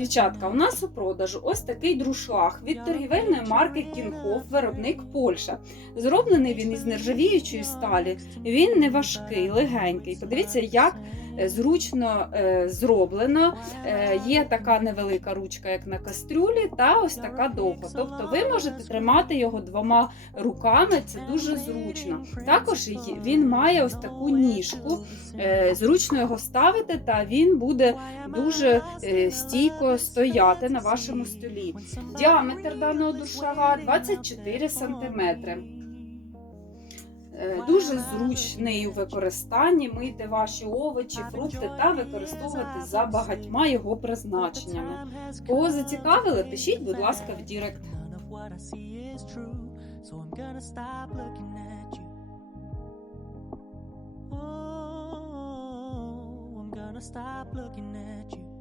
Дівчатка, у нас у продажу ось такий друшлаг від торгівельної марки Кінхоф, виробник Польща. Зроблений він із нержавіючої сталі. Він не важкий, легенький. Подивіться, як зручно е, зроблено. Е, є така невелика ручка, як на кастрюлі, та ось така довга. Тобто ви можете тримати його двома руками, це дуже зручно. Також він має ось таку ніжку, е, зручно його ставити, та він буде дуже е, стійко стояти на вашому столі. Діаметр даного душага 24 см. Дуже зручний у використанні мити ваші овочі, фрукти та використовувати за багатьма його призначеннями. Кого зацікавили, пишіть, будь ласка, в Дірект. Stop looking at you. Oh, I'm gonna stop looking at you.